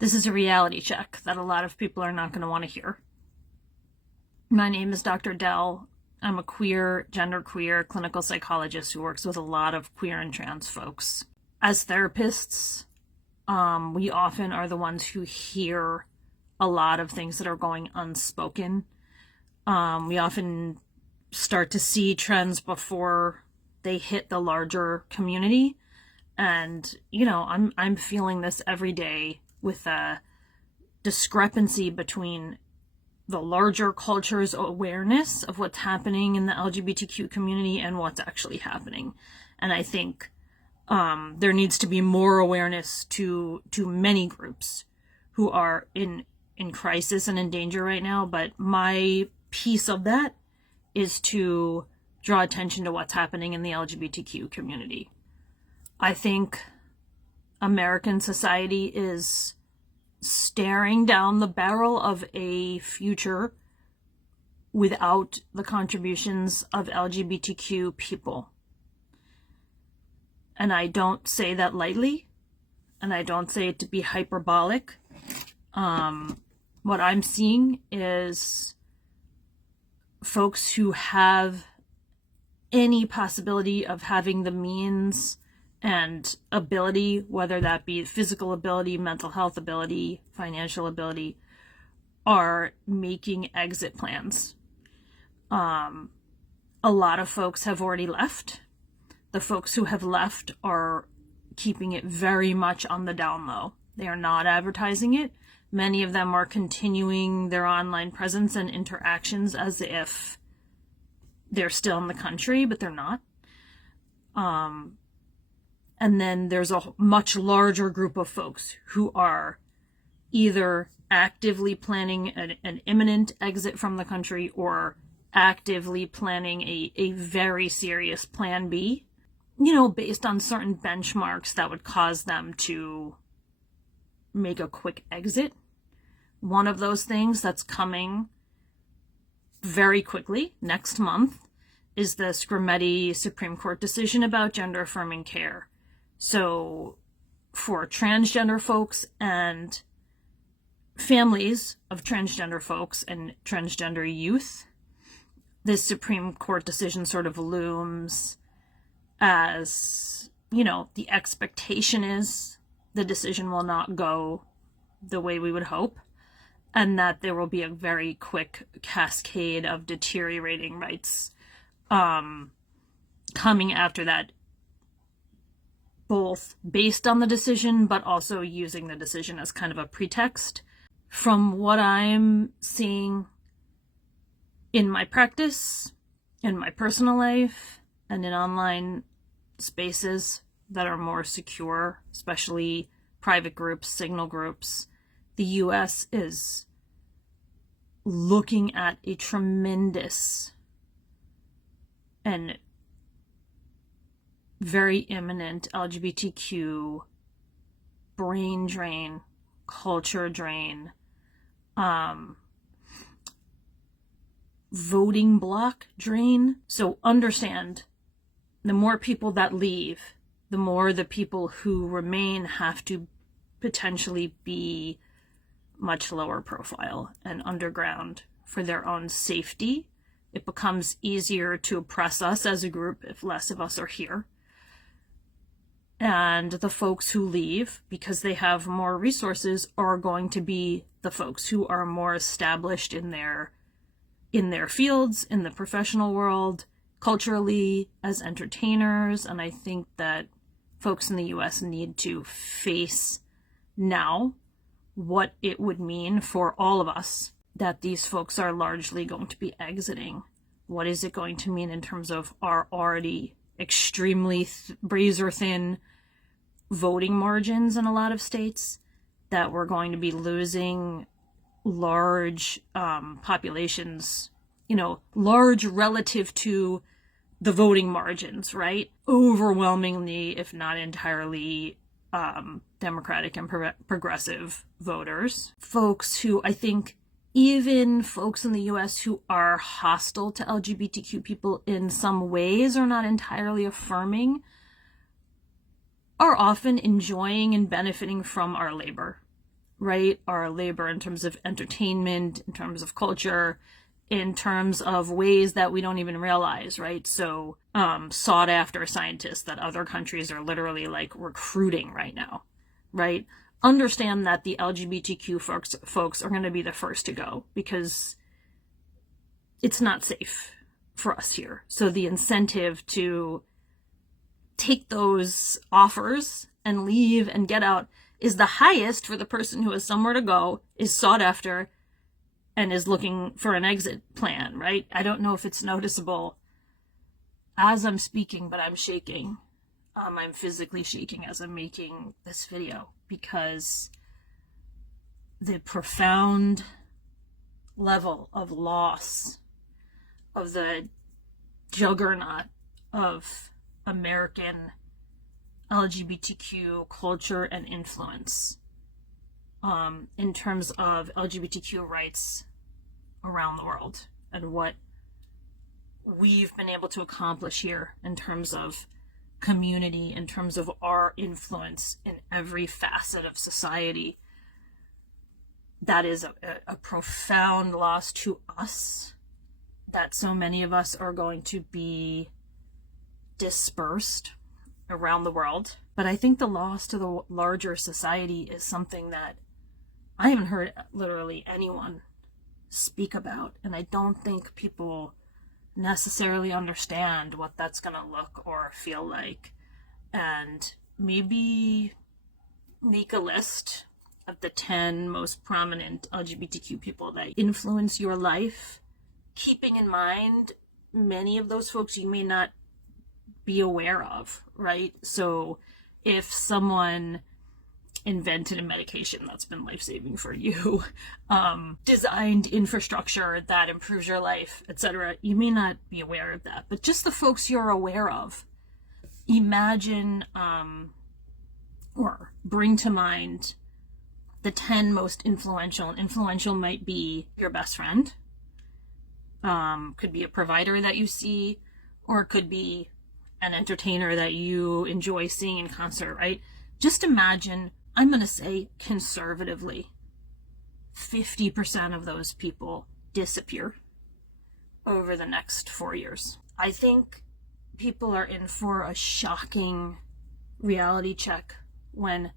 This is a reality check that a lot of people are not going to want to hear. My name is Dr. Dell. I'm a queer, genderqueer clinical psychologist who works with a lot of queer and trans folks. As therapists, we often are the ones who hear a lot of things that are going unspoken. We often start to see trends before they hit the larger community. And, I'm feeling this every day with a discrepancy between the larger culture's awareness of what's happening in the LGBTQ community and what's actually happening. And I think there needs to be more awareness to many groups who are in crisis and in danger right now. But my piece of that is to draw attention to what's happening in the LGBTQ community. I think American society is staring down the barrel of a future without the contributions of LGBTQ people. And I don't say that lightly, and I don't say it to be hyperbolic. What I'm seeing is folks who have any possibility of having the means and ability, whether that be physical ability, mental health ability, financial ability, are making exit plans. A lot of folks have already left. The folks who have left are keeping it very much on the down low. They are not advertising it. Many of them are continuing their online presence and interactions as if they're still in the country, but they're not. And then there's a much larger group of folks who are either actively planning an imminent exit from the country or actively planning a very serious plan B, based on certain benchmarks that would cause them to make a quick exit. One of those things that's coming very quickly next month is the Scrimeti Supreme Court decision about gender affirming care. So for transgender folks and families of transgender folks and transgender youth, this Supreme Court decision sort of looms as, the expectation is the decision will not go the way we would hope, and that there will be a very quick cascade of deteriorating rights coming after that, both based on the decision, but also using the decision as kind of a pretext. From what I'm seeing in my practice, in my personal life, and in online spaces that are more secure, especially private groups, signal groups, the US is looking at a tremendous and very imminent LGBTQ brain drain, culture drain, voting block drain. So understand, the more people that leave, the more the people who remain have to potentially be much lower profile and underground for their own safety. It becomes easier to oppress us as a group if less of us are here. And the folks who leave, because they have more resources, are going to be the folks who are more established in their fields, in the professional world, culturally, as entertainers. And I think that folks in the US need to face now what it would mean for all of us that these folks are largely going to be exiting. What is it going to mean in terms of our already extremely razor thin voting margins in a lot of states, that we're going to be losing large populations, large relative to the voting margins, right? Overwhelmingly, if not entirely, Democratic and progressive voters. Folks who, I think, even folks in the US who are hostile to LGBTQ people in some ways or not entirely affirming, are often enjoying and benefiting from our labor, right? Our labor in terms of entertainment, in terms of culture, in terms of ways that we don't even realize, right? So sought after scientists that other countries are literally like recruiting right now, right? Understand that the LGBTQ folks are going to be the first to go because it's not safe for us here. So the incentive to take those offers and leave and get out is the highest for the person who has somewhere to go, is sought after, and is looking for an exit plan, right? I don't know if it's noticeable as I'm speaking, but I'm shaking. I'm physically shaking as I'm making this video because the profound level of loss of the juggernaut of American LGBTQ culture and influence in terms of LGBTQ rights around the world and what we've been able to accomplish here in terms of community, in terms of our influence in every facet of society. That is a profound loss to us, that so many of us are going to be dispersed around the world. But I think the loss to the larger society is something that I haven't heard literally anyone speak about, and I don't think people necessarily understand what that's going to look or feel like. And maybe make a list of the 10 most prominent LGBTQ people that influence your life, keeping in mind many of those folks you may not be aware of, right? So if someone invented a medication that's been life-saving for you, designed infrastructure that improves your life, etc., you may not be aware of that. But just the folks you're aware of, imagine or bring to mind the 10 most influential. And influential might be your best friend, could be a provider that you see, or it could be an entertainer that you enjoy seeing in concert, right? Just imagine, I'm going to say conservatively, 50% of those people disappear over the next 4 years. I think people are in for a shocking reality check when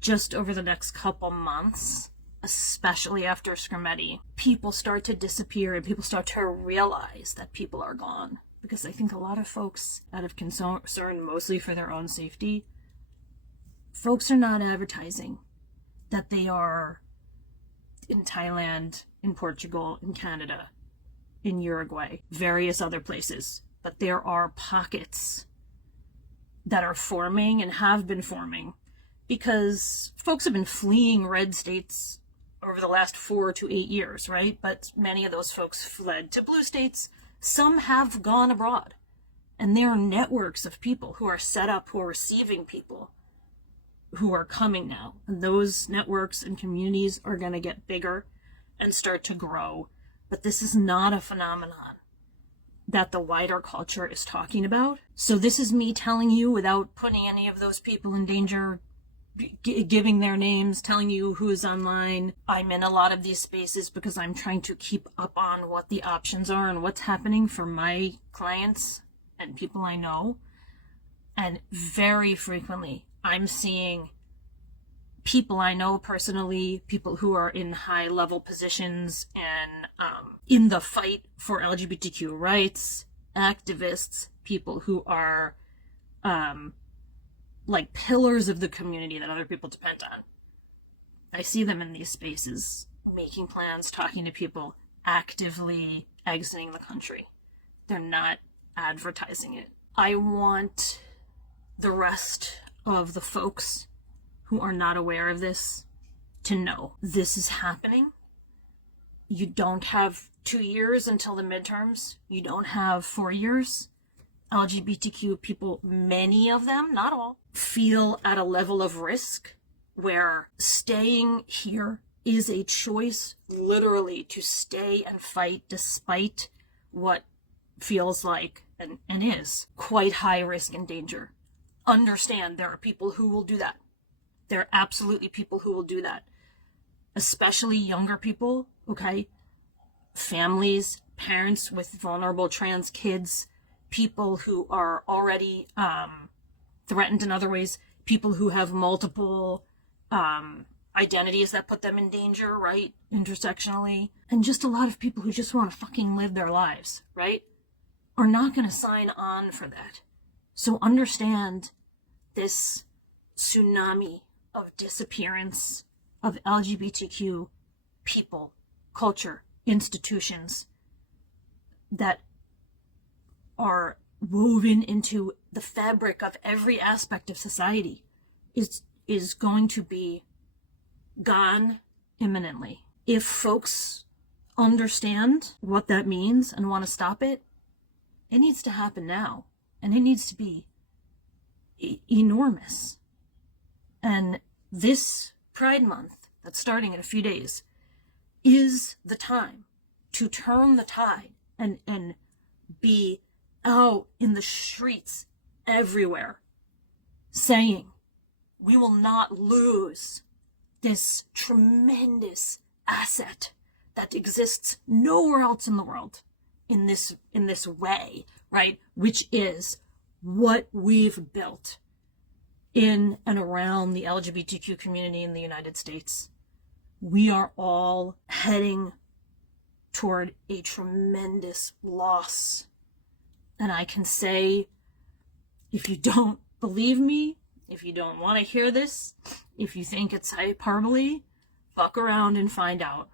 just over the next couple months, especially after Scrimeti, people start to disappear and people start to realize that people are gone. Because I think a lot of folks, out of concern mostly for their own safety, folks are not advertising that they are in Thailand, in Portugal, in Canada, in Uruguay, various other places. But there are pockets that are forming and have been forming because folks have been fleeing red states over the last 4 to 8 years, right? But many of those folks fled to blue states. Some have gone abroad. And there are networks of people who are set up, who are receiving people who are coming now. And those networks and communities are going to get bigger and start to grow. But this is not a phenomenon that the wider culture is talking about. So this is me telling you, without putting any of those people in danger, giving their names, telling you who's online. I'm in a lot of these spaces because I'm trying to keep up on what the options are and what's happening for my clients and people I know. And very frequently, I'm seeing people I know personally, people who are in high-level positions and in the fight for LGBTQ rights, activists, people who are like pillars of the community that other people depend on. I see them in these spaces, making plans, talking to people, actively exiting the country. They're not advertising it. I want the rest of the folks who are not aware of this to know this is happening. You don't have 2 years until the midterms. You don't have 4 years. LGBTQ people, many of them, not all, feel at a level of risk where staying here is a choice, literally, to stay and fight despite what feels like and is quite high risk and danger. Understand there are people who will do that. There are absolutely people who will do that. especially younger people, okay? Families, parents with vulnerable trans kids, people who are already threatened in other ways, people who have multiple identities that put them in danger, right? Intersectionally. And just a lot of people who just want to fucking live their lives, right? Are not going to sign on for that. So understand this tsunami of disappearance of LGBTQ people, culture, institutions that are woven into the fabric of every aspect of society is going to be gone imminently. If folks understand what that means and want to stop it, it needs to happen now. And it needs to be enormous. And this Pride Month that's starting in a few days is the time to turn the tide and be out in the streets everywhere saying, we will not lose this tremendous asset that exists nowhere else in the world in this way, right? Which is what we've built in and around the LGBTQ community in the United States. We are all heading toward a tremendous loss. And I can say, if you don't believe me, if you don't want to hear this, if you think it's hyperbole, fuck around and find out.